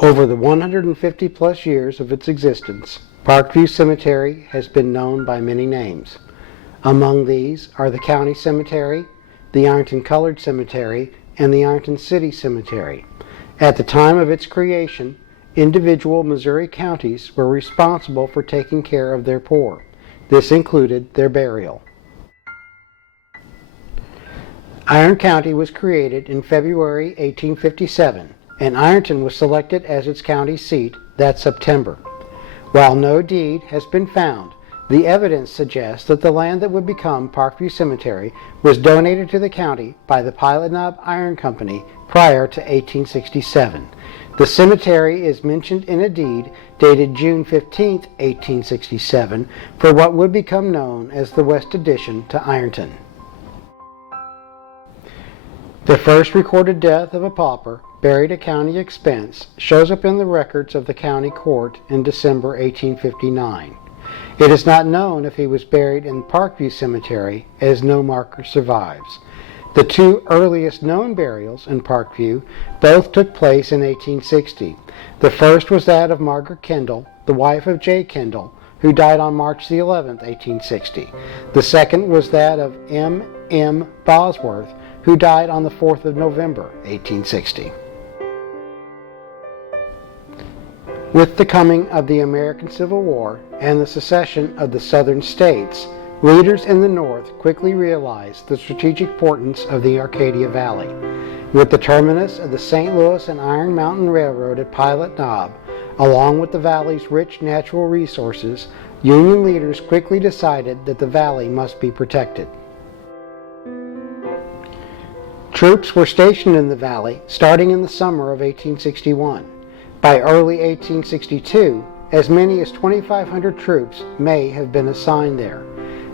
Over the 150 plus years of its existence, Parkview Cemetery has been known by many names. Among these are the County Cemetery, the Ironton Colored Cemetery, and the Ironton City Cemetery. At the time of its creation, individual Missouri counties were responsible for taking care of their poor. This included their burial. Iron County was created in February 1857, and Ironton was selected as its county seat that September. While no deed has been found, the evidence suggests that the land that would become Parkview Cemetery was donated to the county by the Pilot Knob Iron Company prior to 1867. The cemetery is mentioned in a deed dated June 15, 1867, for what would become known as the West Addition to Ironton. The first recorded death of a pauper, buried at county expense, shows up in the records of the county court in December 1859. It is not known if he was buried in Parkview Cemetery, as no marker survives. The two earliest known burials in Parkview both took place in 1860. The first was that of Margaret Kendall, the wife of J. Kendall, who died on March the 11th, 1860. The second was that of M. M. Bosworth, who died on the 4th of November, 1860. With the coming of the American Civil War and the secession of the southern states, leaders in the North quickly realized the strategic importance of the Arcadia Valley. With the terminus of the St. Louis and Iron Mountain Railroad at Pilot Knob, along with the valley's rich natural resources, Union leaders quickly decided that the valley must be protected. Troops were stationed in the valley starting in the summer of 1861. By early 1862, as many as 2,500 troops may have been assigned there.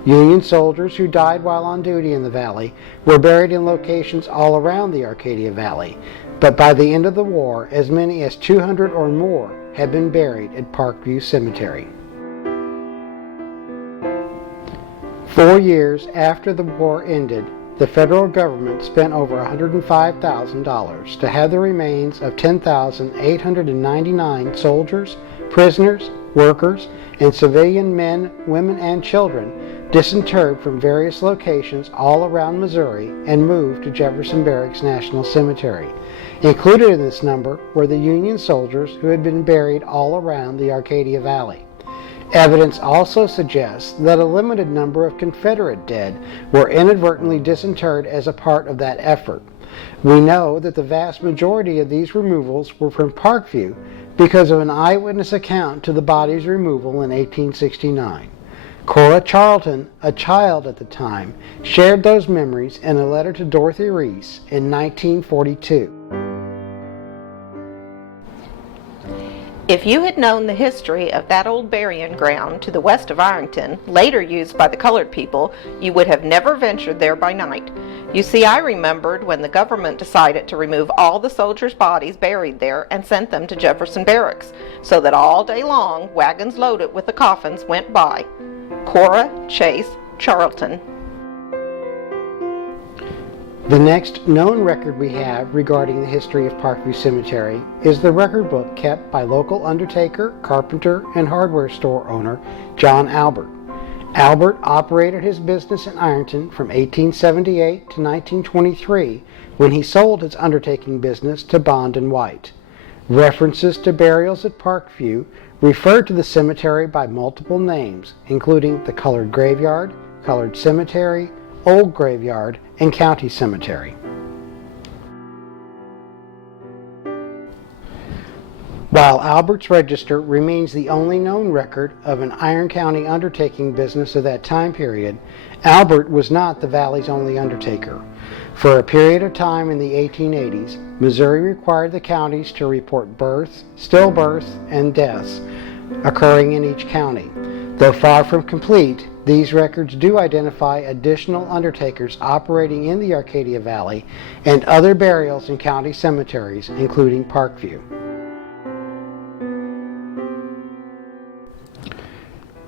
Union soldiers who died while on duty in the valley were buried in locations all around the Arcadia Valley, but by the end of the war, as many as 200 or more had been buried at Parkview Cemetery. 4 years after the war ended, the federal government spent over $105,000 to have the remains of 10,899 soldiers, prisoners, workers, and civilian men, women, and children disinterred from various locations all around Missouri and moved to Jefferson Barracks National Cemetery. Included in this number were the Union soldiers who had been buried all around the Arcadia Valley. Evidence also suggests that a limited number of Confederate dead were inadvertently disinterred as a part of that effort. We know that the vast majority of these removals were from Parkview because of an eyewitness account to the body's removal in 1869. Cora Charlton, a child at the time, shared those memories in a letter to Dorothy Reese in 1942. If you had known the history of that old burying ground to the west of Ironton, later used by the colored people, you would have never ventured there by night. You see, I remembered when the government decided to remove all the soldiers' bodies buried there and sent them to Jefferson Barracks, so that all day long wagons loaded with the coffins went by. Cora Chase Charlton. The next known record we have regarding the history of Parkview Cemetery is the record book kept by local undertaker, carpenter, and hardware store owner John Albert. Albert operated his business in Ironton from 1878 to 1923 when he sold his undertaking business to Bond and White. References to burials at Parkview refer to the cemetery by multiple names, including the Colored Graveyard, Colored Cemetery, Old Graveyard, and County Cemetery. While Albert's register remains the only known record of an Iron County undertaking business of that time period, Albert was not the valley's only undertaker. For a period of time in the 1880s, Missouri required the counties to report births, stillbirths, and deaths occurring in each county. Though far from complete, these records do identify additional undertakers operating in the Arcadia Valley and other burials in county cemeteries, including Parkview.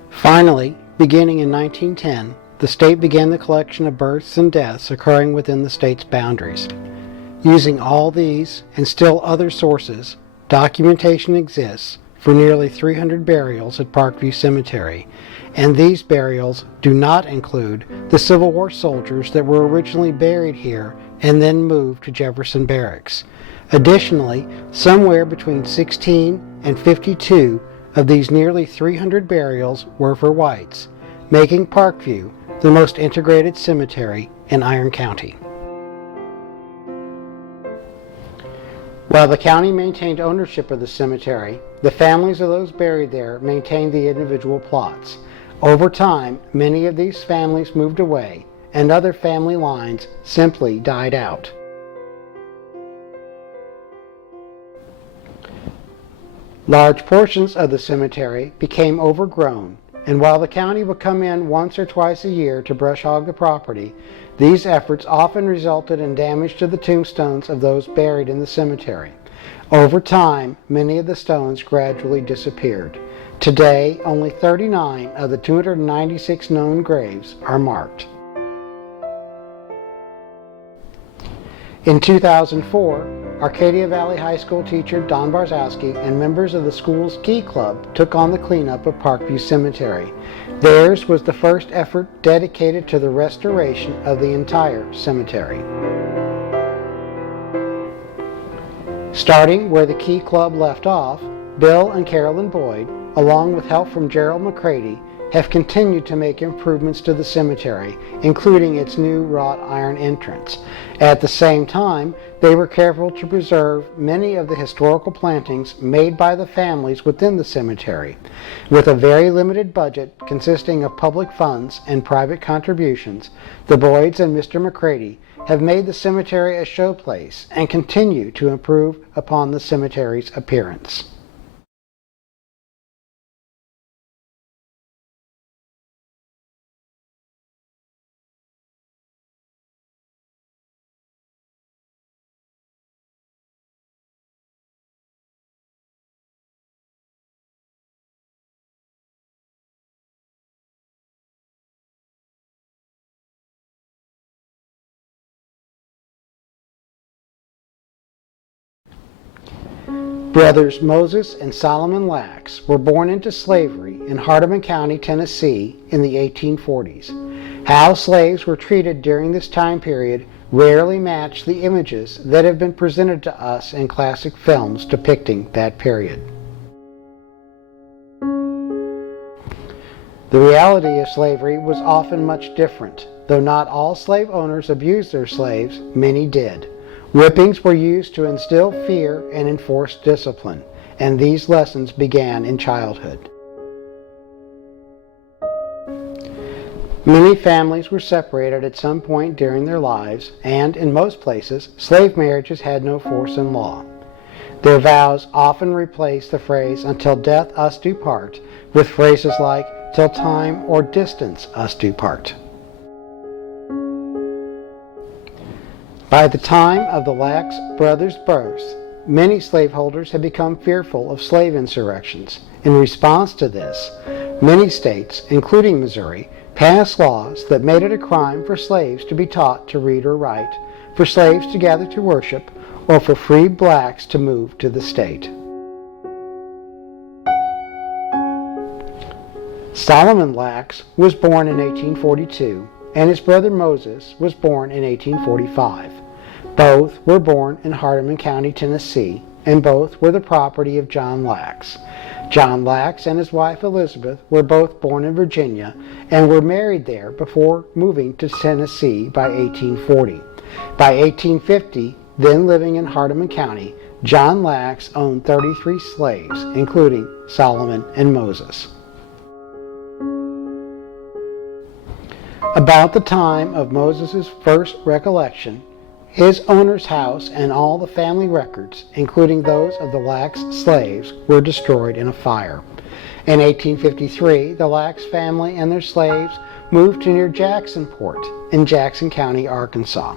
Finally, beginning in 1910, the state began the collection of births and deaths occurring within the state's boundaries. Using all these and still other sources, documentation exists for nearly 300 burials at Parkview Cemetery, and these burials do not include the Civil War soldiers that were originally buried here and then moved to Jefferson Barracks. Additionally, somewhere between 16 and 52 of these nearly 300 burials were for whites, making Parkview the most integrated cemetery in Iron County. While the county maintained ownership of the cemetery, the families of those buried there maintained the individual plots. Over time, many of these families moved away, and other family lines simply died out. Large portions of the cemetery became overgrown, and while the county would come in once or twice a year to brush hog the property, these efforts often resulted in damage to the tombstones of those buried in the cemetery. Over time, many of the stones gradually disappeared. Today, only 39 of the 296 known graves are marked. In 2004, Arcadia Valley High School teacher Don Barzowski and members of the school's Key Club took on the cleanup of Parkview Cemetery. Theirs was the first effort dedicated to the restoration of the entire cemetery. Starting where the Key Club left off, Bill and Carolyn Boyd, along with help from Gerald McCready, have continued to make improvements to the cemetery, including its new wrought iron entrance. At the same time, they were careful to preserve many of the historical plantings made by the families within the cemetery. With a very limited budget consisting of public funds and private contributions, the Boyds and Mr. McCready have made the cemetery a showplace and continue to improve upon the cemetery's appearance. Brothers Moses and Solomon Lax were born into slavery in Hardeman County, Tennessee in the 1840s. How slaves were treated during this time period rarely match the images that have been presented to us in classic films depicting that period. The reality of slavery was often much different. Though not all slave owners abused their slaves, many did. Whippings were used to instill fear and enforce discipline, and these lessons began in childhood. Many families were separated at some point during their lives, and in most places, slave marriages had no force in law. Their vows often replaced the phrase, "until death us do part," with phrases like, "till time or distance us do part." By the time of the Lax brothers' birth, many slaveholders had become fearful of slave insurrections. In response to this, many states, including Missouri, passed laws that made it a crime for slaves to be taught to read or write, for slaves to gather to worship, or for free blacks to move to the state. Solomon Lax was born in 1842, and his brother Moses was born in 1845. Both were born in Hardeman County, Tennessee, and both were the property of John Lax. John Lax and his wife Elizabeth were both born in Virginia and were married there before moving to Tennessee by 1840. By 1850, then living in Hardeman County, John Lax owned 33 slaves, including Solomon and Moses. About the time of Moses' first recollection, his owner's house and all the family records, including those of the Lax slaves, were destroyed in a fire. In 1853, the Lax family and their slaves moved to near Jacksonport in Jackson County, Arkansas.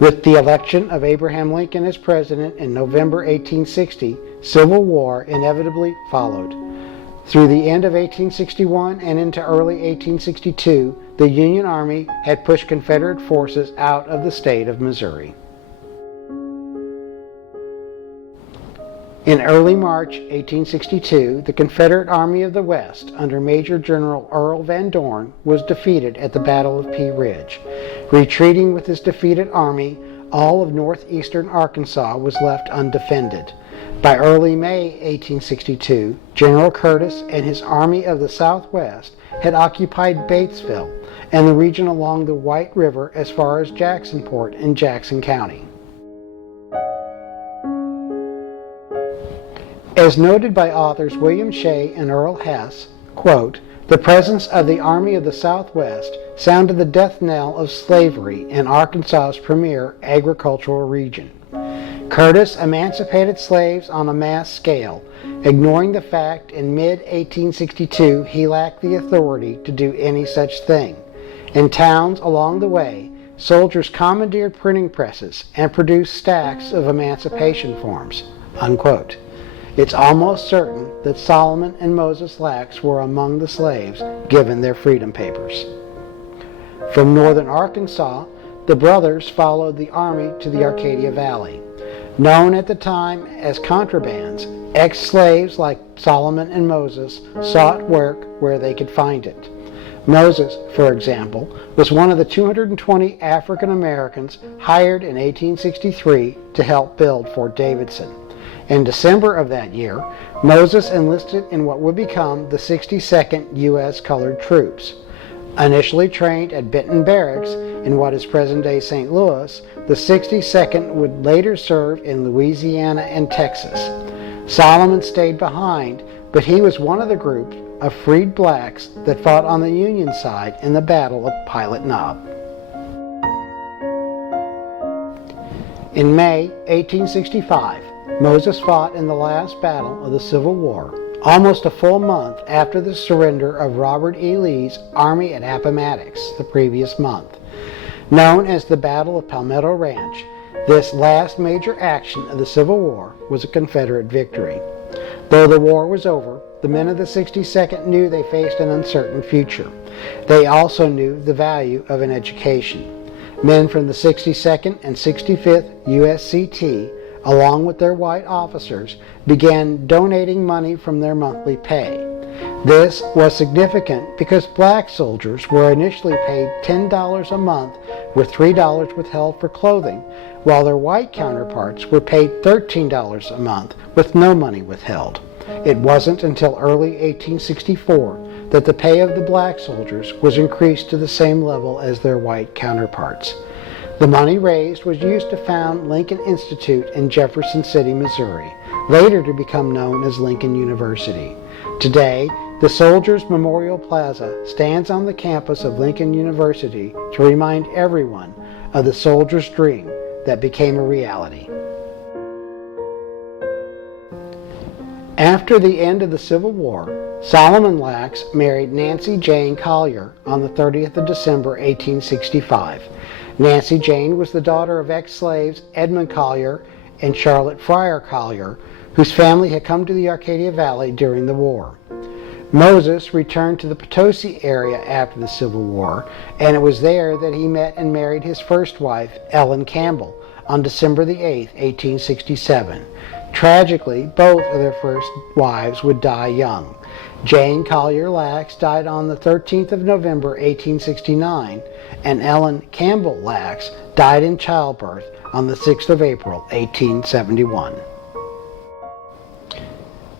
With the election of Abraham Lincoln as president in November 1860, Civil War inevitably followed. Through the end of 1861 and into early 1862, the Union Army had pushed Confederate forces out of the state of Missouri. In early March 1862, the Confederate Army of the West, under Major General Earl Van Dorn, was defeated at the Battle of Pea Ridge. Retreating with his defeated army, all of northeastern Arkansas was left undefended. By early May 1862, General Curtis and his Army of the Southwest had occupied Batesville and the region along the White River as far as Jacksonport in Jackson County. As noted by authors William Shea and Earl Hess, quote, "The presence of the Army of the Southwest sounded the death knell of slavery in Arkansas's premier agricultural region. Curtis emancipated slaves on a mass scale, ignoring the fact in mid-1862 he lacked the authority to do any such thing. In towns along the way, soldiers commandeered printing presses and produced stacks of emancipation forms," unquote. It's almost certain that Solomon and Moses Lax were among the slaves given their freedom papers. From northern Arkansas, the brothers followed the army to the Arcadia Valley. Known at the time as contrabands, ex-slaves like Solomon and Moses sought work where they could find it. Moses, for example, was one of the 220 African Americans hired in 1863 to help build Fort Davidson. In December of that year, Moses enlisted in what would become the 62nd U.S. Colored Troops. Initially trained at Benton Barracks in what is present-day St. Louis, the 62nd would later serve in Louisiana and Texas. Solomon stayed behind, but he was one of the group of freed blacks that fought on the Union side in the Battle of Pilot Knob. In May 1865, Moses fought in the last battle of the Civil War, almost a full month after the surrender of Robert E. Lee's army at Appomattox the previous month. Known as the Battle of Palmetto Ranch, this last major action of the Civil War was a Confederate victory. Though the war was over, the men of the 62nd knew they faced an uncertain future. They also knew the value of an education. Men from the 62nd and 65th USCT, along with their white officers, began donating money from their monthly pay. This was significant because black soldiers were initially paid $10 a month with $3 withheld for clothing, while their white counterparts were paid $13 a month with no money withheld. It wasn't until early 1864 that the pay of the black soldiers was increased to the same level as their white counterparts. The money raised was used to found Lincoln Institute in Jefferson City, Missouri, later to become known as Lincoln University. Today, the Soldiers Memorial Plaza stands on the campus of Lincoln University to remind everyone of the soldier's dream that became a reality. After the end of the Civil War, Solomon Lax married Nancy Jane Collier on the 30th of December 1865. Nancy Jane was the daughter of ex-slaves Edmund Collier and Charlotte Fryer Collier, whose family had come to the Arcadia Valley during the war. Moses returned to the Potosi area after the Civil War, and it was there that he met and married his first wife, Ellen Campbell, on December the 8th, 1867. Tragically, both of their first wives would die young. Jane Collier Lax died on the 13th of November, 1869, and Ellen Campbell Lax died in childbirth on the 6th of April, 1871.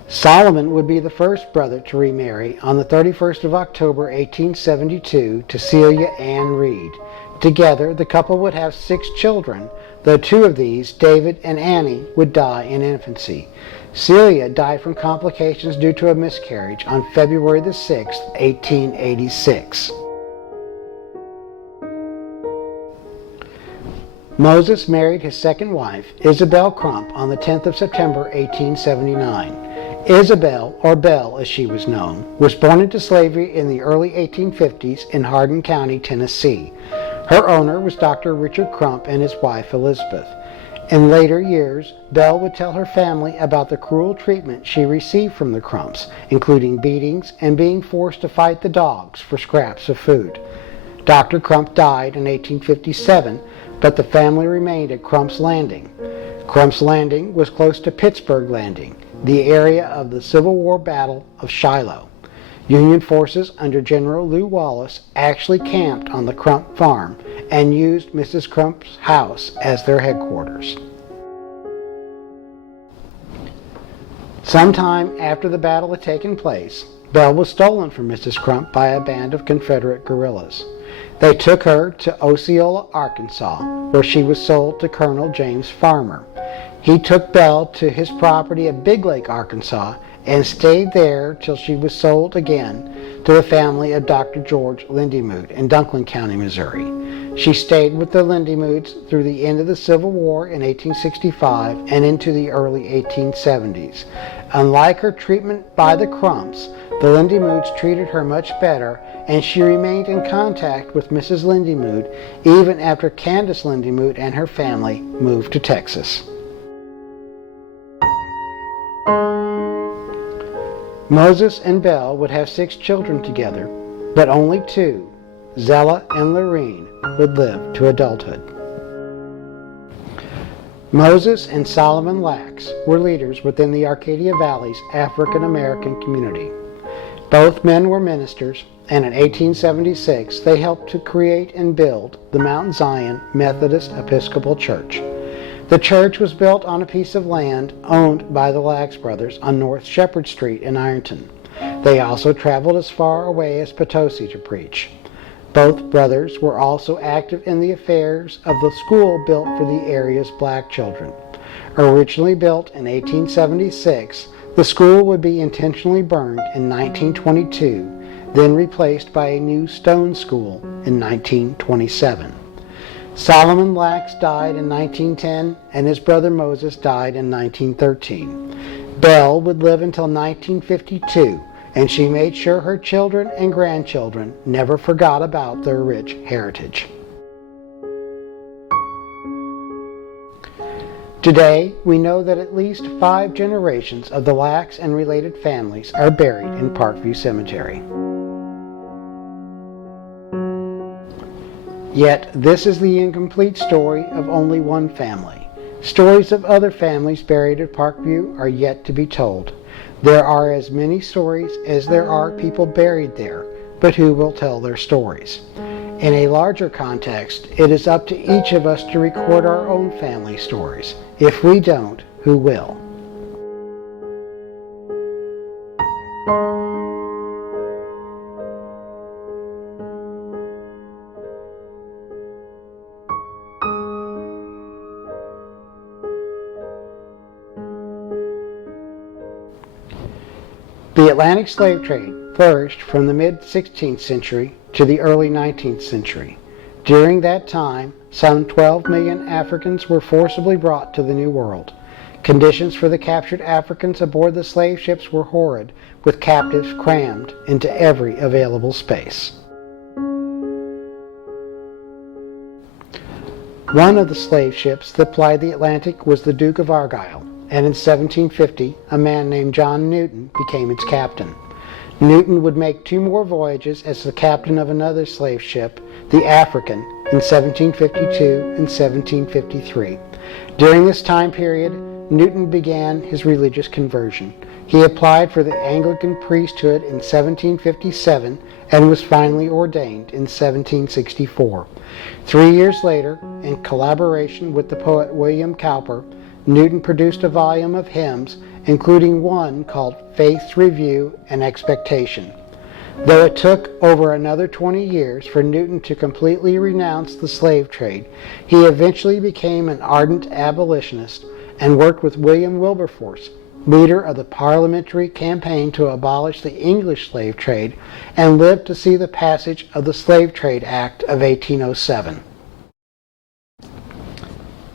Solomon would be the first brother to remarry on the 31st of October, 1872, to Celia Ann Reed. Together, the couple would have 6 children, though 2 of these, David and Annie, would die in infancy. Celia died from complications due to a miscarriage on February the 6th, 1886. Moses married his second wife, Isabel Crump, on the 10th of September, 1879. Isabel, or Belle as she was known, was born into slavery in the early 1850s in Hardin County, Tennessee. Her owner was Dr. Richard Crump and his wife Elizabeth. In later years, Belle would tell her family about the cruel treatment she received from the Crumps, including beatings and being forced to fight the dogs for scraps of food. Dr. Crump died in 1857, but the family remained at Crump's Landing. Crump's Landing was close to Pittsburgh Landing, the area of the Civil War Battle of Shiloh. Union forces under General Lew Wallace actually camped on the Crump farm and used Mrs. Crump's house as their headquarters. Sometime after the battle had taken place, Belle was stolen from Mrs. Crump by a band of Confederate guerrillas. They took her to Osceola, Arkansas, where she was sold to Colonel James Farmer. He took Belle to his property at Big Lake, Arkansas, and stayed there till she was sold again to the family of Dr. George Lindymood in Dunklin County, Missouri. She stayed with the Lindymoods through the end of the Civil War in 1865 and into the early 1870s. Unlike her treatment by the Crumps, the Lindymoods treated her much better, and she remained in contact with Mrs. Lindymood even after Candace Lindymood and her family moved to Texas. Moses and Belle would have 6 children together, but only 2, Zella and Lorene, would live to adulthood. Moses and Solomon Lax were leaders within the Arcadia Valley's African American community. Both men were ministers, and in 1876 they helped to create and build the Mount Zion Methodist Episcopal Church. The church was built on a piece of land owned by the Lax brothers on North Shepherd Street in Ironton. They also traveled as far away as Potosi to preach. Both brothers were also active in the affairs of the school built for the area's black children. Originally built in 1876, the school would be intentionally burned in 1922, then replaced by a new stone school in 1927. Solomon Lax died in 1910, and his brother Moses died in 1913. Belle would live until 1952, and she made sure her children and grandchildren never forgot about their rich heritage. Today, we know that at least 5 generations of the Lax and related families are buried in Parkview Cemetery. Yet, this is the incomplete story of only one family. Stories of other families buried at Parkview are yet to be told. There are as many stories as there are people buried there, but who will tell their stories? In a larger context, it is up to each of us to record our own family stories. If we don't, who will? The Atlantic slave trade flourished from the mid-16th century to the early 19th century. During that time, some 12 million Africans were forcibly brought to the New World. Conditions for the captured Africans aboard the slave ships were horrid, with captives crammed into every available space. One of the slave ships that plied the Atlantic was the Duke of Argyle, and in 1750 a man named John Newton became its captain. Newton would make 2 more voyages as the captain of another slave ship, the African, in 1752 and 1753. During this time period, Newton began his religious conversion. He applied for the Anglican priesthood in 1757 and was finally ordained in 1764. 3 years later, in collaboration with the poet William Cowper, Newton produced a volume of hymns, including one called Faith's Review and Expectation. Though it took over another 20 years for Newton to completely renounce the slave trade, he eventually became an ardent abolitionist and worked with William Wilberforce, leader of the parliamentary campaign to abolish the English slave trade, and lived to see the passage of the Slave Trade Act of 1807.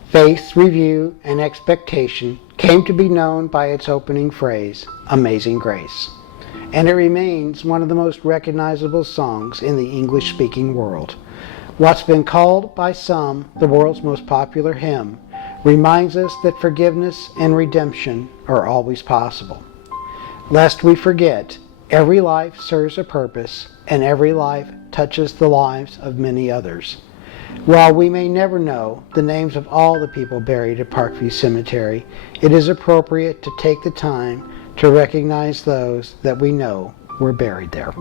Faith's Review and Expectation came to be known by its opening phrase, Amazing Grace, and it remains one of the most recognizable songs in the English-speaking world. What's been called by some the world's most popular hymn reminds us that forgiveness and redemption are always possible. Lest we forget, every life serves a purpose, and every life touches the lives of many others. While we may never know the names of all the people buried at Parkview Cemetery, it is appropriate to take the time to recognize those that we know were buried there.